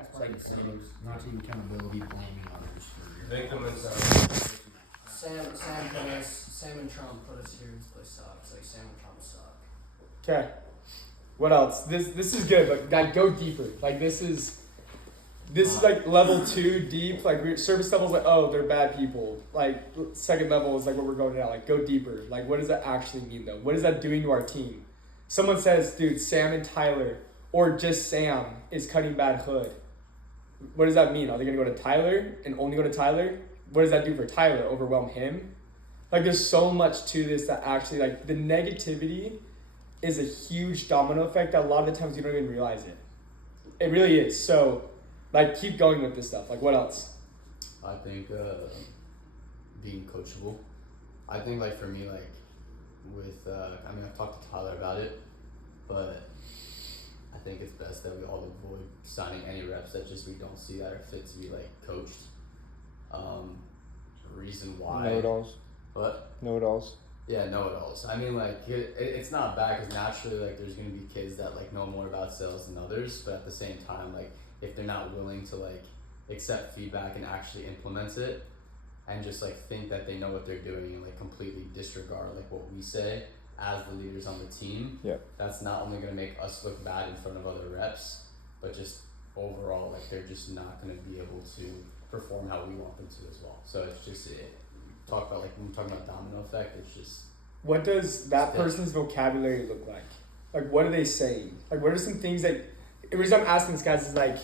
It's like not taking accountability, blaming others for Victim mentality. Sam and Trump put us here. This place sucks. Like Sam and Trump suck. Okay. What else? This is good, but like go deeper. Like this is like level 2 deep. Like surface level is like, oh, they're bad people. Like second level is like what we're going at. Like go deeper. Like what does that actually mean though? What is that doing to our team? Someone says, dude, Sam and Tyler, or just Sam is cutting bad hood. What does that mean? Are they gonna go to Tyler and only go to Tyler? What does that do for Tyler? Overwhelm him? Like there's so much to this that actually like the negativity is a huge domino effect that a lot of the times you don't even realize it. It really is. So like keep going with this stuff. Like what else? I think being coachable. I think like for me like with I've talked to Tyler about it, but I think it's best that we all avoid signing any reps that just we don't see that are fit to be like coached. Reason why. Know-it-alls. What? Know-it-alls. Yeah, know-it-alls. I mean, like it's not bad because naturally, like there's gonna be kids that like know more about sales than others, but at the same time, like if they're not willing to like accept feedback and actually implement it, and just like think that they know what they're doing and like completely disregard like what we say as the leaders on the team, that's not only gonna make us look bad in front of other reps, but just overall, like they're just not gonna be able to perform how we want them to as well. So it's just talk about like when we're talking about domino effect, it's just What does that person's vocabulary look like? Like what are they saying? Like what are some things that the reason I'm asking this guys is like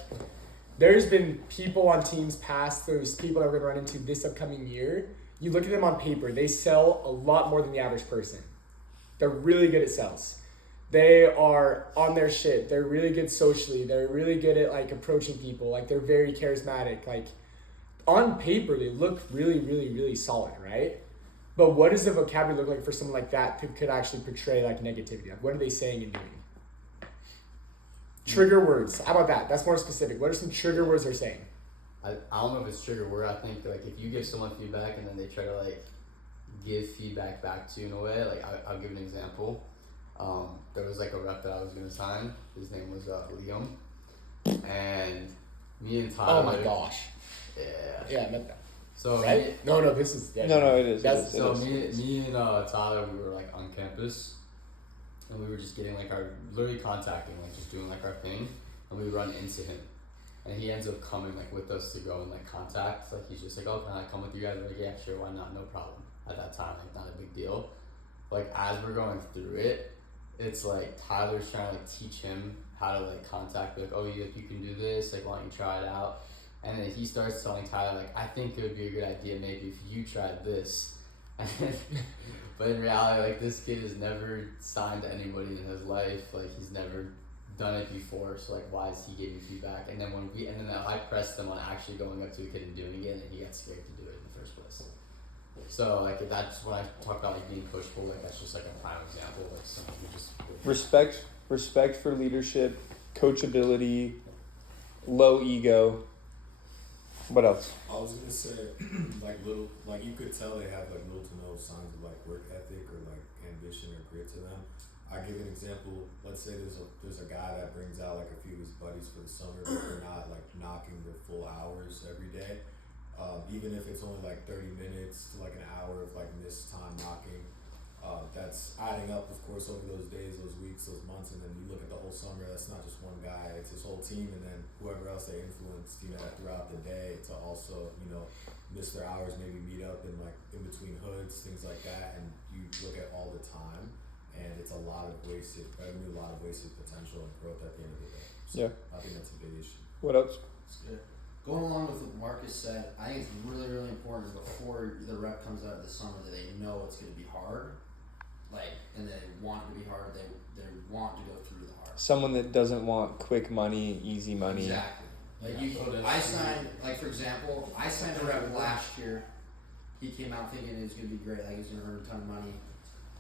there's been people on teams past, there's people that we're gonna run into this upcoming year. You look at them on paper, they sell a lot more than the average person. They're really good at sales. They are on their shit. They're really good socially. They're really good at like approaching people. Like they're very charismatic. Like on paper, they look really, really, really solid, right? But what does the vocabulary look like for someone like that who could actually portray like negativity? Like what are they saying and doing? Trigger words. How about that? That's more specific. What are some trigger words they're saying? I don't know if it's trigger word. I think like if you give someone feedback and then they try to like give feedback back to you in a way, like I'll give an example. There was like a rep that I was gonna sign. His name was Liam, and me and Tyler. Oh my gosh. Yeah, I met that. So right? No, this is it is. Me and Tyler, we were like on campus, and we were just getting like literally contacting, like just doing like our thing, and we run into him, and he ends up coming like with us to go and like contact. Like he's just like, oh, can I come with you guys? We're like, yeah, sure, why not? No problem. At that time, like not a big deal. Like as we're going through it, it's like Tyler's trying to like teach him how to like contact, like, oh, you can do this, like why don't you try it out? And then he starts telling Tyler, like, I think it would be a good idea maybe if you tried this. But in reality, like, this kid has never signed to anybody in his life. Like, he's never done it before. So, like, why is he giving feedback? And then I pressed him on actually going up to a kid and doing it, and he got scared to do it in the first place. So, like, that's when I talk about, like, being pushable. Like, that's just, like, a prime example. Like, something you just... Respect for leadership, coachability, low ego. What else? I was gonna say, like you could tell they have like little to no signs of like work ethic or like ambition or grit to them. I give an example. Let's say there's a guy that brings out like a few of his buddies for the summer, but they're not like knocking their full hours every day. Even if it's only like 30 minutes to like an hour of like missed time knocking, that's adding up, of course, over those days, those weeks, those months, and then you look at the whole summer. That's not just one guy; it's his whole team, and then whoever else they influenced, throughout the day to also, miss their hours, maybe meet up in like in between hoods, things like that. And you look at all the time, and it's a lot of wasted revenue, a lot of wasted potential and growth at the end of the day. So I think that's a big issue. What else? That's good. Going along with what Marcus said, I think it's really, really important before the rep comes out of the summer that they know it's going to be hard. And they want it to be hard. They want to go through the hard. Someone that doesn't want quick money, easy money. Exactly. I signed, for example, I signed a rep last year. He came out thinking it was going to be great. Like he was going to earn a ton of money.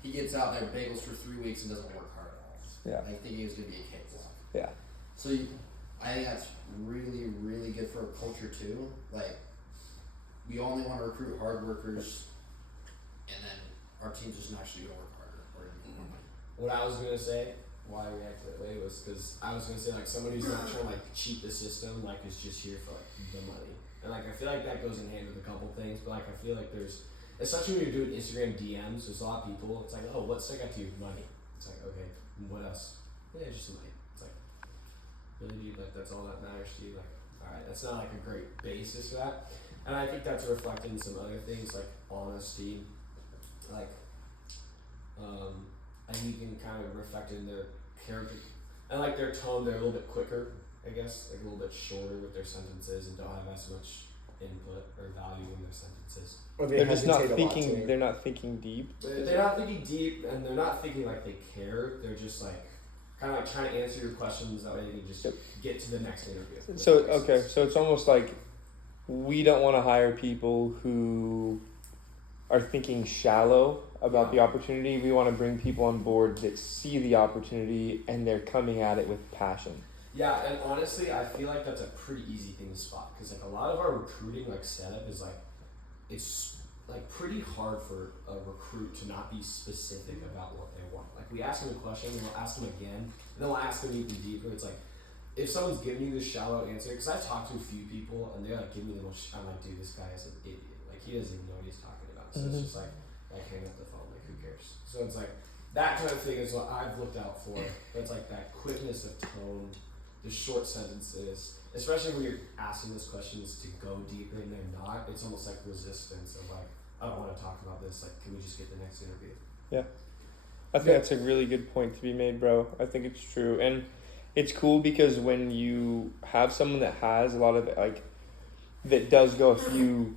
He gets out there, bagels for 3 weeks, and doesn't work hard at all. Yeah. Thinking it was going to be a cakewalk. Yeah. So I think that's really, really good for a culture too. Like, we only want to recruit hard workers, and then our team's just naturally going to work harder. What I was gonna say why I reacted that way was because I was gonna say like somebody who's not trying to like cheat the system, like is just here for like the money, and like I feel like that goes in hand with a couple things, but like I feel like there's, especially when you're doing Instagram DMs, there's a lot of people. It's like, oh, what's stuck out to you? Money. It's like, okay, what else? Yeah, just money. It's like, really, dude, like that's all that matters to you? Like, all right, that's not like a great basis for that, and I think that's reflected in some other things like honesty, like, I think you can kind of reflect in their character and like their tone. They're a little bit quicker, I guess, like a little bit shorter with their sentences and don't have as much input or value in their sentences. Or they They're just not hesitate a lot thinking. too. They're not thinking deep. They're not thinking deep, and they're not thinking like they care. They're just like kind of like trying to answer your questions that way they can just get to the next interview. if So that makes okay, sense. so it's almost like we don't want to hire people who are thinking shallow about the opportunity. We want to bring people on board that see the opportunity and they're coming at it with passion. Yeah, and honestly, I feel like that's a pretty easy thing to spot because like a lot of our recruiting like setup is like it's like pretty hard for a recruit to not be specific about what they want. Like we ask them a question, and we'll ask them again, and then we'll ask them even deeper. It's like if someone's giving you this shallow answer, because I've talked to a few people and they're like giving me little. I'm like, dude, this guy is an idiot. Like he doesn't even know what he's talking about. So it's just like hang up the phone. Like who cares? So it's like that kind of thing is what I've looked out for. But it's like that quickness of tone, the short sentences, especially when you're asking those questions to go deeper and they're not. It's almost like resistance of like, I don't want to talk about this. Like, can we just get the next interview? I think that's a really good point to be made, bro. I think it's true. And it's cool because when you have someone that has a lot of like that does go a few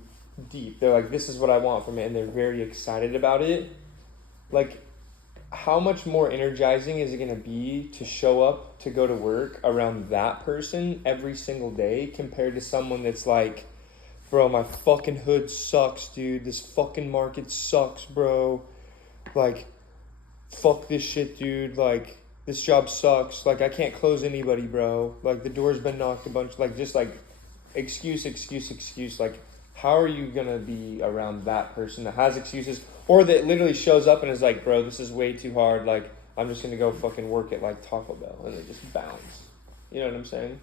deep, they're like, this is what I want from it, and they're very excited about it. Like, how much more energizing is it going to be to show up to go to work around that person every single day compared to someone that's like, bro, my fucking hood sucks, dude. This fucking market sucks, bro. Like, fuck this shit, dude. Like, this job sucks. Like, I can't close anybody, bro. Like, the door's been knocked a bunch. Like, just like excuse. Like, how are you gonna be around that person that has excuses or that literally shows up and is like, bro, this is way too hard. Like, I'm just gonna go fucking work at like Taco Bell, and it just bounce. You know what I'm saying?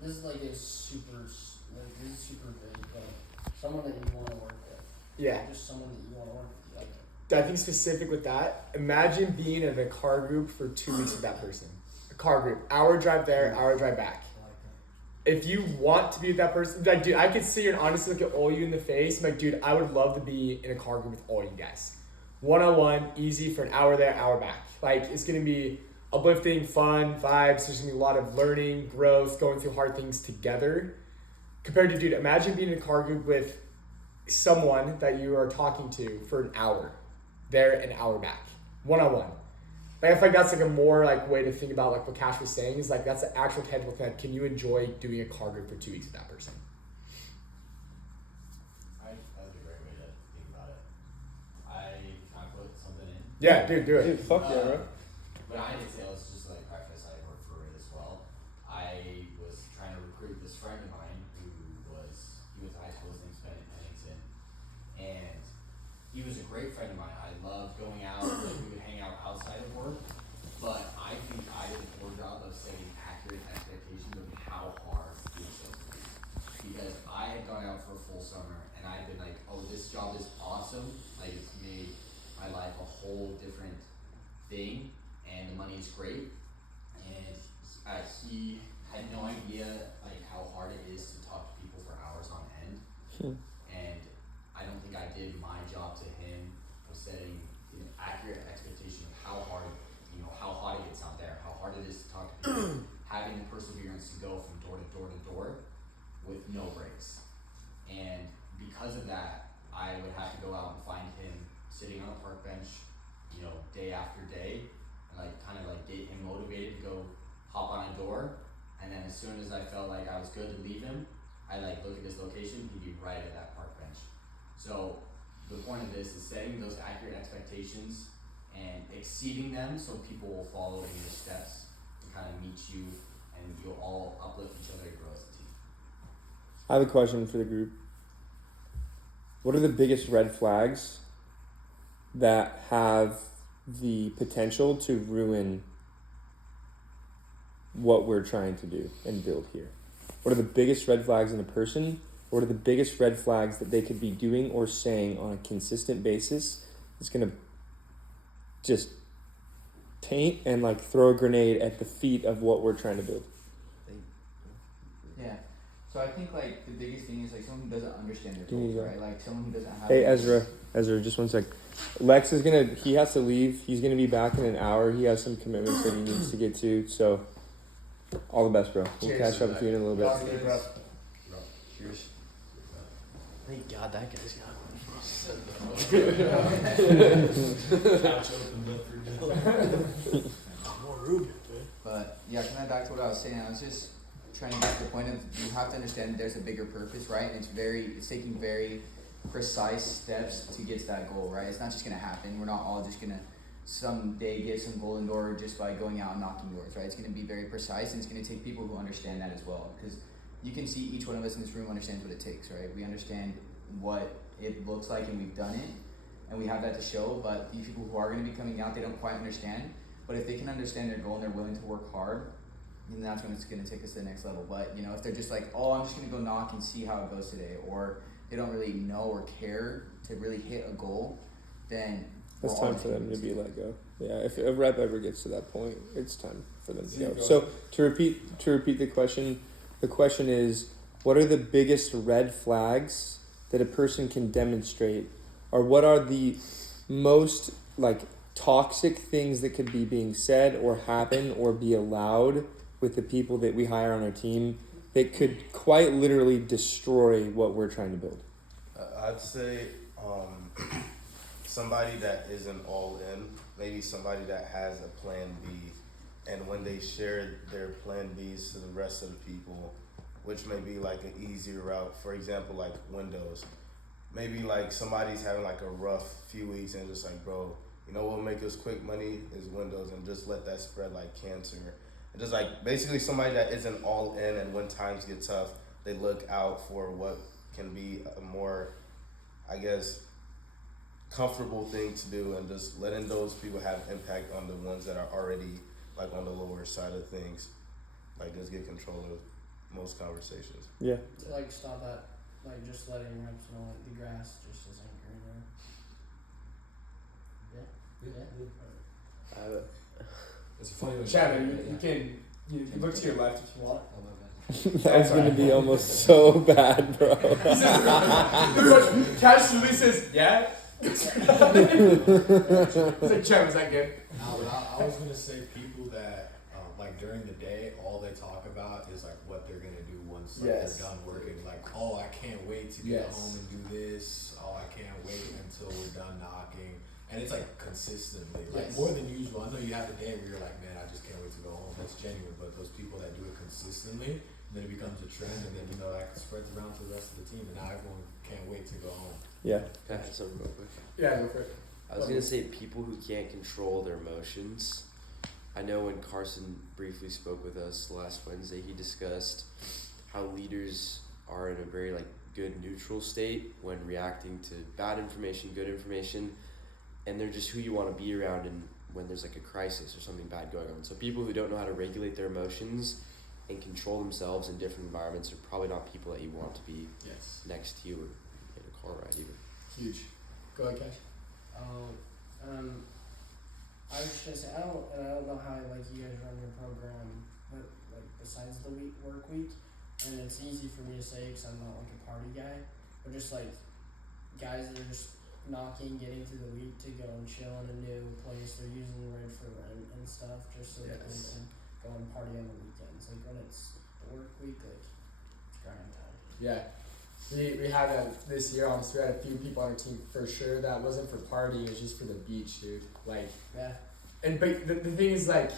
This is like a super, like this is super big, but someone that you want to work with. Yeah. Just someone that you want to work with. Like, I think specific with that, imagine being in a car group for 2 weeks with that person. A car group, hour drive there, hour drive back. I like that. If you want to be with that person, like, dude, I could sit here and honestly look at all you in the face. I'm like, dude, I would love to be in a car group with all you guys. One-on-one, easy for an hour there, hour back. Like, it's going to be uplifting, fun, vibes. There's going to be a lot of learning, growth, going through hard things together. Compared to, dude, imagine being in a car group with someone that you are talking to for an hour. There, an hour back. One-on-one. Like, I feel like that's like a more like way to think about like what Cash was saying is like that's an actual tangible thing. Can you enjoy doing a car group for 2 weeks with that person? That's a great way to think about it. Can I put something in? Yeah, dude, do it. Dude, fuck yeah, bro. When I did sales, just like preface, I work for it as well. I was trying to recruit this friend of mine he was high school, his name's Bennett Pennington, and he was a great friend of mine. I loved going out, like we would hang out outside of work, but I think I did a poor job of setting accurate expectations of how hard doing sales would be. Because I had gone out for a full summer and I had been like, oh, this job is awesome. Like it's made my life a whole different thing and the money is great. And he had no idea like how hard it is to talk to people for hours on end. And I don't think I did my job to him of setting an accurate expectation of how hard it gets out there, how hard it is to talk to people, having the perseverance to go from door to door to door with no breaks. And because of that, I would have to go out and find him sitting on a park bench, day after day, and kind of get him motivated to go hop on a door. And then as soon as I felt like I was good to leave him, I'd look at his location, he'd be right at that park bench. So the point of this is setting those accurate expectations and exceeding them so people will follow in your steps and kind of meet you and you'll all uplift each other and grow as a team. I have a question for the group. What are the biggest red flags that have the potential to ruin what we're trying to do and build here? What are the biggest red flags in a person? What are the biggest red flags that they could be doing or saying on a consistent basis that's going to just paint and like throw a grenade at the feet of what we're trying to build? Yeah. So I think like the biggest thing is like someone who doesn't understand their There you goals, go. right? Like someone who doesn't have. Hey, Ezra, just one sec. Lex is he has to leave. He's gonna be back in an hour. He has some commitments that he needs to get to. So, all the best, bro. We'll Cheers. catch up with you in a little bit. Love you, bro. Cheers. Thank God that guy's got But yeah, coming back to what I was saying, I was just trying to get to the point of you have to understand there's a bigger purpose, right? And it's taking very precise steps to get to that goal, right? It's not just gonna happen. We're not all just gonna someday get some golden door just by going out and knocking doors, right? It's gonna be very precise, and it's gonna take people who understand that as well. Because you can see each one of us in this room understands what it takes, right? We understand what it looks like, and we've done it, and we have that to show. But these people who are gonna be coming out, they don't quite understand. But if they can understand their goal and they're willing to work hard, then that's when it's going to take us to the next level. But, you know, if they're just like, oh, I'm just going to go knock and see how it goes today, or they don't really know or care to really hit a goal, then It's time for them to be let go. Yeah, if a rep ever gets to that point, it's time for them to go. Go So to repeat the question is, what are the biggest red flags that a person can demonstrate, or what are the most like toxic things that could be being said or happen or be allowed with the people that we hire on our team that could quite literally destroy what we're trying to build? I'd say somebody that isn't all in, maybe somebody that has a plan B, and when they share their plan Bs to the rest of the people, which may be like an easier route, for example, like Windows. Maybe like somebody's having like a rough few weeks and just like, bro, you know what make us quick money is Windows, and just let that spread like cancer. And just like basically somebody that isn't all in, and when times get tough, they look out for what can be a more, I guess, comfortable thing to do, and just letting those people have impact on the ones that are already like on the lower side of things. Like just get control of most conversations. Yeah. To like stop at like just letting reps know like the grass just isn't greener. Yeah. It's funny when Chad, you can look to your left if you want. That's gonna be almost so bad, bro. Cash really says, yeah. It's like, Chad, was that good? No, but I was gonna say people that like during the day, all they talk about is like what they're gonna do once like, Yes. they're done working. Like, oh, I can't wait to get Yes. home and do this. Oh, I can't wait until we're done knocking. And it's like consistently, like Yes. more than usual. I know you have a day where you're like, man, I just can't wait to go home. That's genuine. But those people that do it consistently, then it becomes a trend, and then that spreads around to the rest of the team, and now everyone can't wait to go home. Yeah. Can I add something real quick? Yeah, go for it. I was gonna say people who can't control their emotions. I know when Carson briefly spoke with us last Wednesday, he discussed how leaders are in a very like good neutral state when reacting to bad information, good information, and they're just who you want to be around and when there's like a crisis or something bad going on. So people who don't know how to regulate their emotions and control themselves in different environments are probably not people that you want to be Yes. next to you or in a car ride either. Huge. Go ahead, Cash. I was just gonna say I don't know how like you guys run your program, but like besides the work week, and it's easy for me to say because I'm not like a party guy, but just like guys that are just knocking, getting through the week to go and chill in a new place. They're using Red for rent and stuff just so that they Yes. can go and party on the weekends. Like when it's the work week, like it's grind time. Yeah. We had this year, honestly, we had a few people on our team for sure that wasn't for partying, it was just for the beach, dude. Like, Yeah. and but the thing is like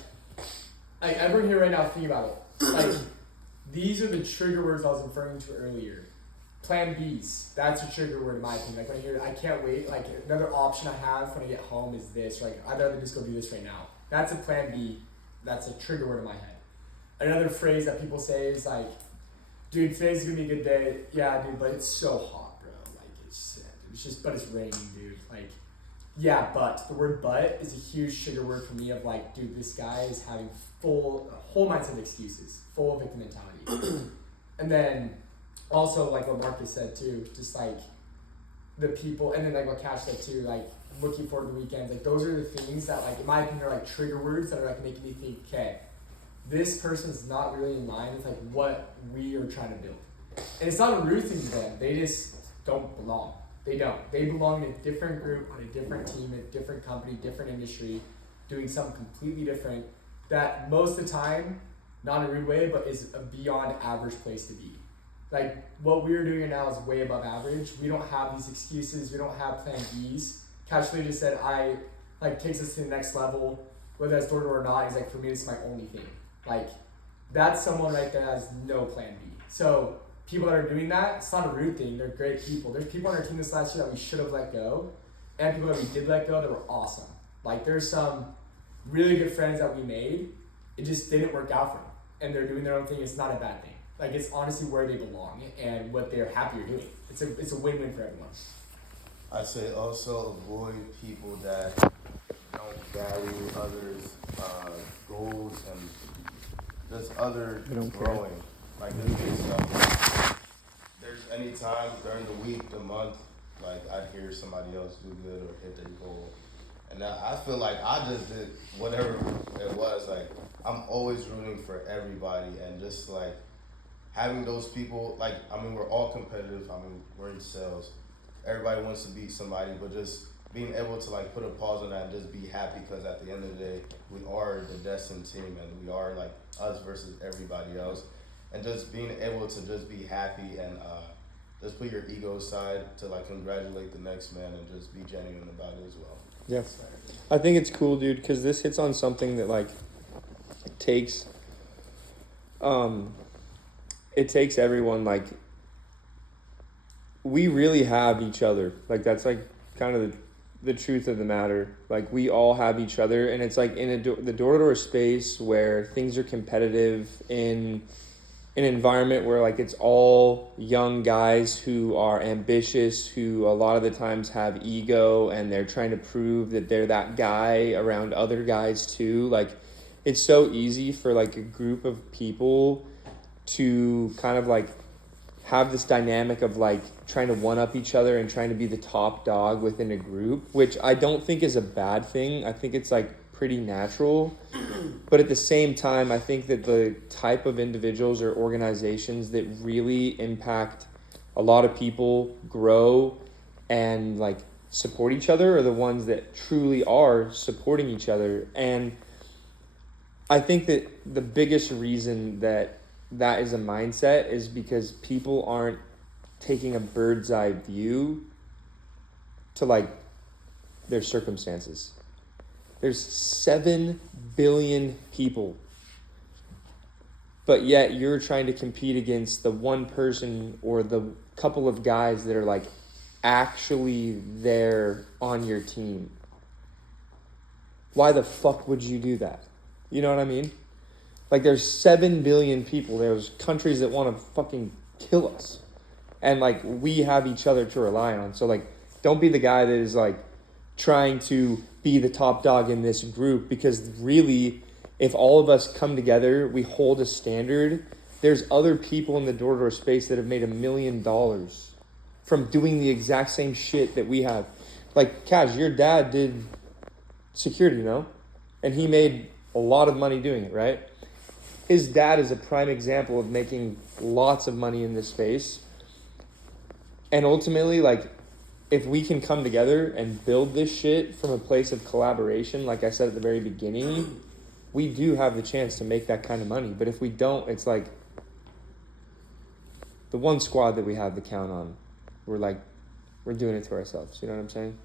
everyone here right now think about it. Like these are the trigger words I was referring to earlier. Plan B's. That's a trigger word in my opinion. Like when I hear I can't wait, like another option I have when I get home is this. Like I'd rather just go do this right now. That's a plan B. That's a trigger word in my head. Another phrase that people say is like, dude, today's gonna be a good day. Yeah, dude, but it's so hot, bro. Like it's just but it's raining, dude. Like yeah, but the word "but" is a huge trigger word for me. Of like, dude, this guy is having a whole mindset of excuses, full victim mentality, and then also like what Marcus said too, just like the people, and then like what Cash said too, like looking forward to the weekends. Like those are the things that, like, in my opinion, are like trigger words that are like making me think, okay, this person's not really in line with like what we are trying to build. And it's not a rude thing to them. They just don't belong. They don't. They belong in a different group, on a different team, a different company, different industry, doing something completely different that most of the time, not in a rude way, but is a beyond average place to be. Like what we're doing right now is way above average. We don't have these excuses. We don't have plan Bs. Cash really just said, I like takes us to the next level, whether that's door to door or not. He's like, for me, this is my only thing. Like that's someone right there that has no plan B. So people that are doing that, it's not a rude thing. They're great people. There's people on our team this last year that we should have let go, and people that we did let go that were awesome. Like there's some really good friends that we made. It just didn't work out for them, and they're doing their own thing. It's not a bad thing. Like it's honestly where they belong and what they're happier doing. It's a win-win for everyone. I say also avoid people that don't value others' goals and just other growing. Like there's any time during the week, the month, like I'd hear somebody else do good or hit their goal, and I feel like I just did whatever it was. Like I'm always rooting for everybody, and just like having those people. Like I mean, we're all competitive. I mean, we're in sales. Everybody wants to beat somebody, but just being able to like put a pause on that and just be happy, because at the end of the day, we are the destined team, and we are like us versus everybody else. And just being able to just be happy and just put your ego aside to like congratulate the next man and just be genuine about it as well. Yeah, I think it's cool, dude, because this hits on something that like takes it takes everyone. Like we really have each other. Like that's like kind of the truth of the matter. Like we all have each other, and it's like in the door-to-door space where things are competitive, in an environment where like it's all young guys who are ambitious, who a lot of the times have ego, and they're trying to prove that they're that guy around other guys too. Like it's so easy for like a group of people to kind of like have this dynamic of like trying to one up each other and trying to be the top dog within a group, which I don't think is a bad thing. I think it's like pretty natural. But at the same time, I think that the type of individuals or organizations that really impact a lot of people, grow, and like support each other are the ones that truly are supporting each other. And I think that the biggest reason that is a mindset is because people aren't taking a bird's eye view to like their circumstances. There's 7 billion people, but yet you're trying to compete against the one person or the couple of guys that are like actually there on your team. Why the fuck would you do that? You know what I mean? Like there's 7 billion people. There's countries that want to fucking kill us. And like we have each other to rely on. So like don't be the guy that is like trying to be the top dog in this group, because really if all of us come together, we hold a standard. There's other people in the door-to-door space that have made $1 million from doing the exact same shit that we have. Like Cash, your dad did security, you know? And he made a lot of money doing it, right? His dad is a prime example of making lots of money in this space. And ultimately, like, if we can come together and build this shit from a place of collaboration, like I said at the very beginning, we do have the chance to make that kind of money. But if we don't, it's like the one squad that we have to count on, we're doing it to ourselves. You know what I'm saying?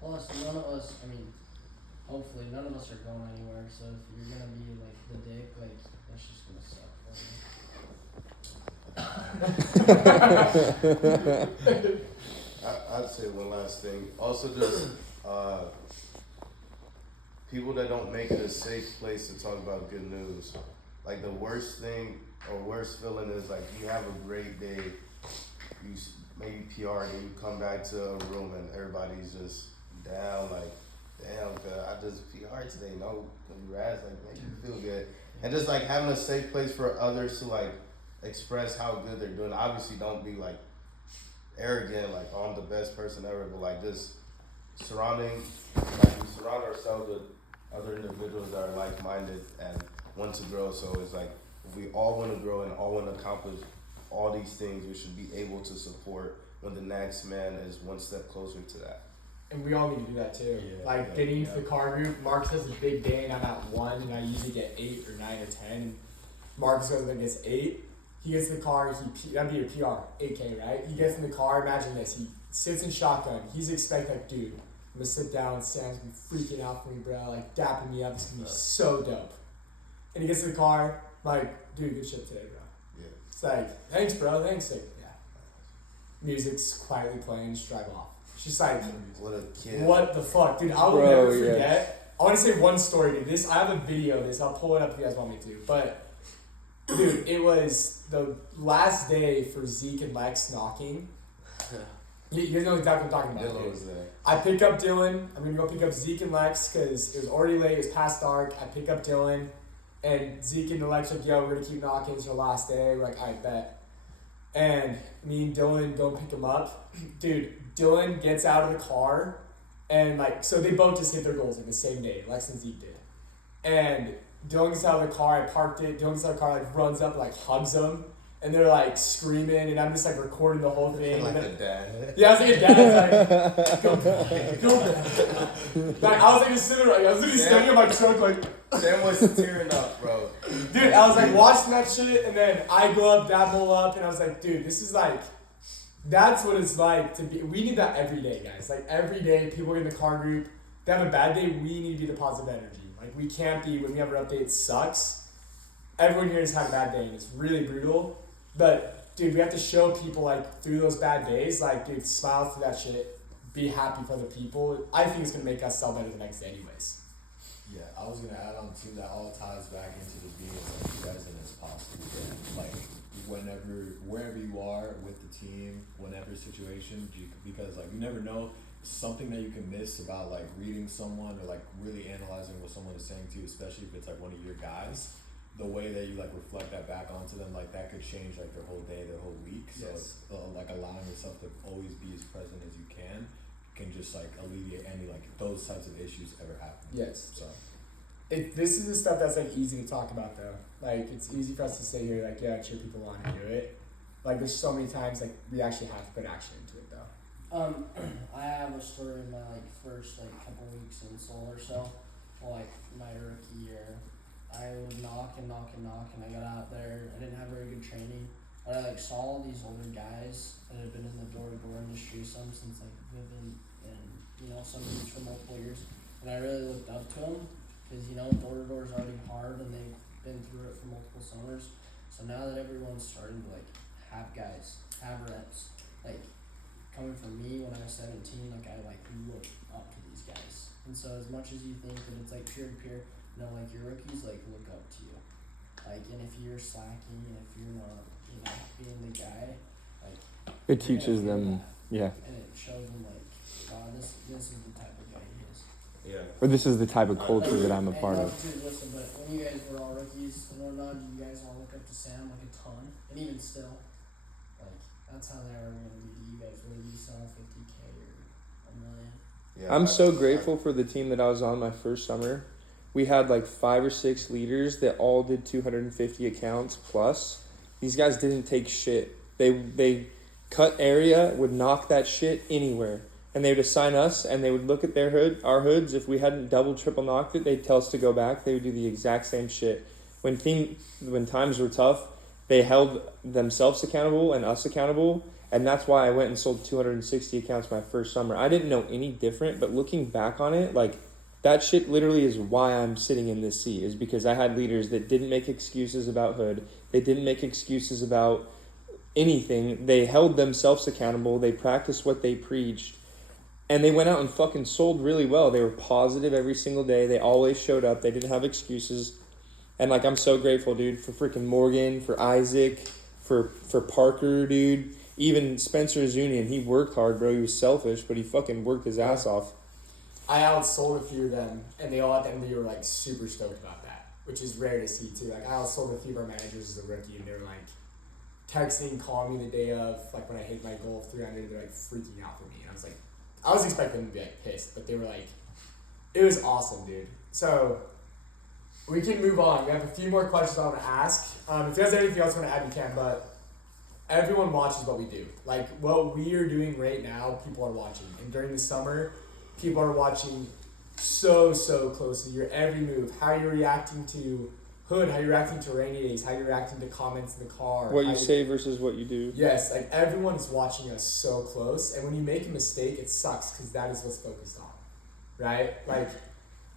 Plus, none of us, I mean, hopefully none of us are going anywhere, so if you're gonna be like the dick, like that's just gonna suck for me. I'd say one last thing. Also, just people that don't make it a safe place to talk about good news. Like the worst thing or worst feeling is like you have a great day maybe PR and you come back to a room and everybody's just down, like, damn, I just PR today, no congrats, like, make you feel good. And just like having a safe place for others to like express how good they're doing. Obviously don't be like arrogant, like, oh, I'm the best person ever, but like just we surround ourselves with other individuals that are like-minded and want to grow. So it's like, if we all want to grow and all want to accomplish all these things, we should be able to support when the next man is one step closer to that. And we all need to do that too. Yeah, like yeah, getting into yeah. the car group. Marcus has a big day and I'm at 1 and I usually get 8 or 9 or 10. Marcus goes and gets 8. He gets in the car, that'd be your PR, 8K, right? He gets in the car, imagine this, he sits in shotgun. He's expecting, like, dude, I'm gonna sit down, Sam's gonna be freaking out for me, bro, like dapping me up, it's gonna be so dope. And he gets in the car, like, dude, good shit today, bro. Yeah. It's like, thanks, bro, thanks. Like, yeah. Music's quietly playing, just drive off. It's just like, What a kid. what the fuck, dude? I will Bro, never yeah. forget. I want to say one story, dude. I have a video of this. I'll pull it up if you guys want me to. But, dude, it was the last day for Zeke and Lex knocking. You guys know exactly what I'm talking about. Dylan Dude. was there. I pick up Dylan. I'm gonna go pick up Zeke and Lex because it was already late. It was past dark. I pick up Dylan, and Zeke and Lex like, "Yo, we're gonna keep knocking. It's our last day." We're like, "I bet." And me and Dylan go and pick him up. Dude, Dylan gets out of the car, and like, so they both just hit their goals like the same day. Lex and Zeke did. And Dylan gets out of the car. I parked it. Dylan gets out of the car, like runs up, like hugs him. And they're like screaming, and I'm just like recording the whole thing. Like and a then, dad. yeah, I was like a dad, like, go back, go back. Like, I was like just sitting there, like, I was literally standing in my truck, like, Sam was tearing up, bro. dude, I was like watching that shit, and then I go up, dad pull up, and I was like, dude, this is like, that's what it's like to be. We need that every day, guys. Like every day, people in the car group, they have a bad day. We need to be the positive energy. Like we can't be when we have our update sucks. Everyone here has had a bad day, and it's really brutal. But dude, we have to show people like through those bad days, like dude, smile through that shit. Be happy for other people. I think it's gonna make us sell better the next day, anyways. Yeah, I was gonna add on too that all ties back into just being as like present as possible. Like wherever you are with the team, whatever situation, because like you never know something that you can miss about like reading someone or like really analyzing what someone is saying to you, especially if it's like one of your guys. The way that you like reflect that back onto them, like that could change like their whole day, their whole week. So Yes. like allowing yourself to always be as present as you can just like alleviate any like those types of issues ever happen. Yes. So This is the stuff that's like easy to talk about though. Like it's easy for us to say here, like yeah, cheer people on and do it. Like there's so many times like we actually have to put action into it though. I have a story in my like first like couple weeks in Seoul or so, like my rookie year. I would knock and knock and knock, and I got out there. I didn't have very good training, but I like saw all these older guys that had been in the door-to-door industry, some since like Vivian, and you know some dudes for multiple years, and I really looked up to them because you know door-to-door is already hard, and they've been through it for multiple summers. So now that everyone's starting to like have guys, have reps, like coming from me when I was 17, like I like look up to these guys, and so as much as you think that it's like peer-to-peer. No, like your rookies like look up to you, like, and if you're slacking and if you're not, you know, being the guy, like It you're teaches gonna feel them, that. yeah. And it shows them like, God, this is the type of guy he is. Yeah. Or this is the type of culture that I'm a part and of. Dude, listen, but when you guys were all rookies and whatnot, you guys all look up to Sam like a ton, and even still, like that's how they are going to be to you guys, whether you sell 50K or $1 million. Yeah, I'm so grateful for the team that I was on my first summer. We had like 5 or 6 leaders that all did 250 accounts plus. These guys didn't take shit. They cut area, would knock that shit anywhere. And they would assign us and they would look at our hoods. If we hadn't double, triple knocked it, they'd tell us to go back. They would do the exact same shit. When times were tough, they held themselves accountable and us accountable. And that's why I went and sold 260 accounts my first summer. I didn't know any different, but looking back on it, like, that shit literally is why I'm sitting in this seat, is because I had leaders that didn't make excuses about hood. They didn't make excuses about anything. They held themselves accountable. They practiced what they preached. And they went out and fucking sold really well. They were positive every single day. They always showed up. They didn't have excuses. And like, I'm so grateful, dude, for freaking Morgan, for Isaac, for Parker, dude. even Spencer Zunian, he worked hard, bro. He was selfish, but he fucking worked his ass off. I outsold a few of them, and they all at the end of the year were like super stoked about that, which is rare to see too. Like I outsold a few of our managers as a rookie, and they were like texting, calling me the day of, like when I hit my goal of 300, they're like freaking out for me, and I was like, I was expecting them to be like pissed, but they were like, it was awesome, dude. So we can move on. We have a few more questions I want to ask. If you guys have anything else you want to add, you can, but everyone watches what we do. Like what we are doing right now, people are watching, and during the summer, people are watching so closely your every move, how you're reacting to Hood, how you're reacting to rainy days, how you're reacting to comments in the car. What you say versus what you do. Yes, like everyone is watching us so close, and when you make a mistake, it sucks because that is what's focused on, right? Like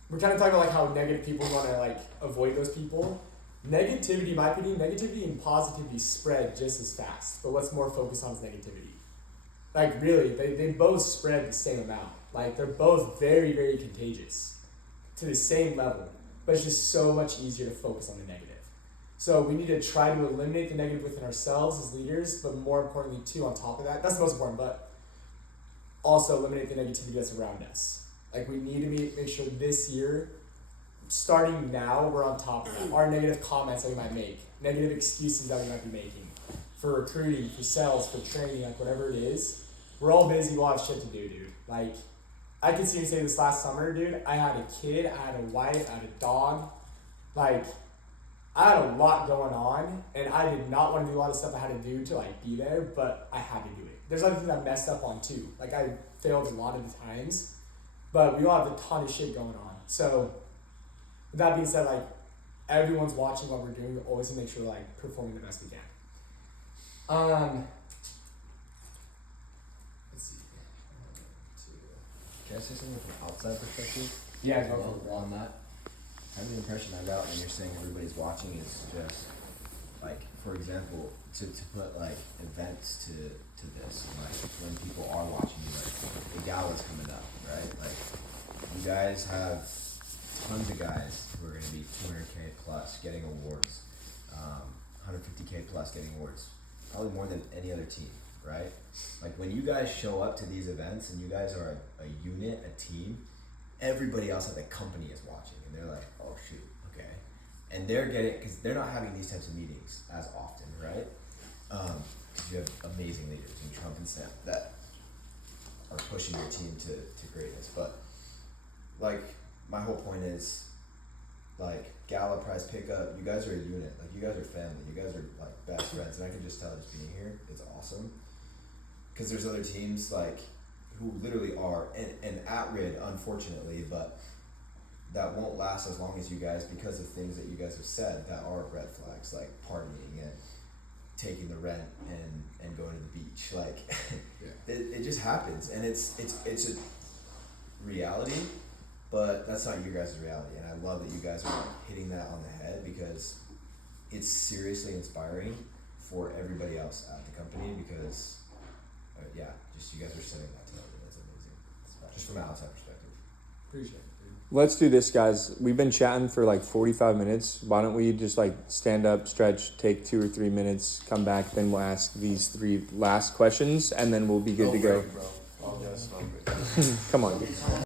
we're kind of talking about like how negative people want to like avoid those people. Negativity, in my opinion, negativity and positivity spread just as fast, but what's more focused on is negativity. Like really, they both spread the same amount. Like they're both very contagious to the same level, but it's just so much easier to focus on the negative. So we need to try to eliminate the negative within ourselves as leaders, but more importantly too, on top of that, that's the most important, but also eliminate the negativity that's around us. Like we need to make sure this year, starting now, we're on top of that. Our negative comments that we might make, negative excuses that we might be making for recruiting, for sales, for training, like whatever it is, we're all busy, we'll have shit to do, dude. Like, I could see you say this last summer, dude, I had a kid, I had a wife, I had a dog, like, I had a lot going on, and I did not want to do a lot of stuff I had to do to, like, be there, but I had to do it. There's other things I messed up on, too. Like, I failed a lot of the times, but we all have a ton of shit going on. So, with that being said, like, everyone's watching what we're doing, always to make sure we're, like, performing the best we can. Let's see. Can I say something from an outside perspective? Yeah, go for it. On that, kind of the impression I got when you're saying everybody's watching is just like, for example, to put like events to this, like when people are watching you, like the gala's coming up, right? Like you guys have tons of guys who are going to be 200K plus getting awards, 150K plus getting awards, probably more than any other team, right? Like when you guys show up to these events and you guys are a unit, a team, everybody else at the company is watching and they're like, oh shoot, okay. And they're getting, because they're not having these types of meetings as often, right? Because you have amazing leaders in Trump and Sam that are pushing your team to greatness. But like my whole point is, like gala prize pickup, you guys are a unit, like you guys are family, you guys are like best friends, and I can just tell just being here, it's awesome. Because there's other teams like who literally are, and at RID, unfortunately, but that won't last as long as you guys because of things that you guys have said that are red flags, like partying and taking the rent and going to the beach. Like it just happens, and it's a reality, but that's not your guys' reality. And I love that you guys are like hitting that on the head because it's seriously inspiring for everybody else at the company because just you guys are setting that tone, and that's amazing. Just from an outside perspective. Appreciate it, dude. Let's do this, guys. We've been chatting for like 45 minutes. Why don't we just like stand up, stretch, take 2 or 3 minutes, come back, then we'll ask these 3 last questions, and then we'll be good to go. Bro. All yes, Come on.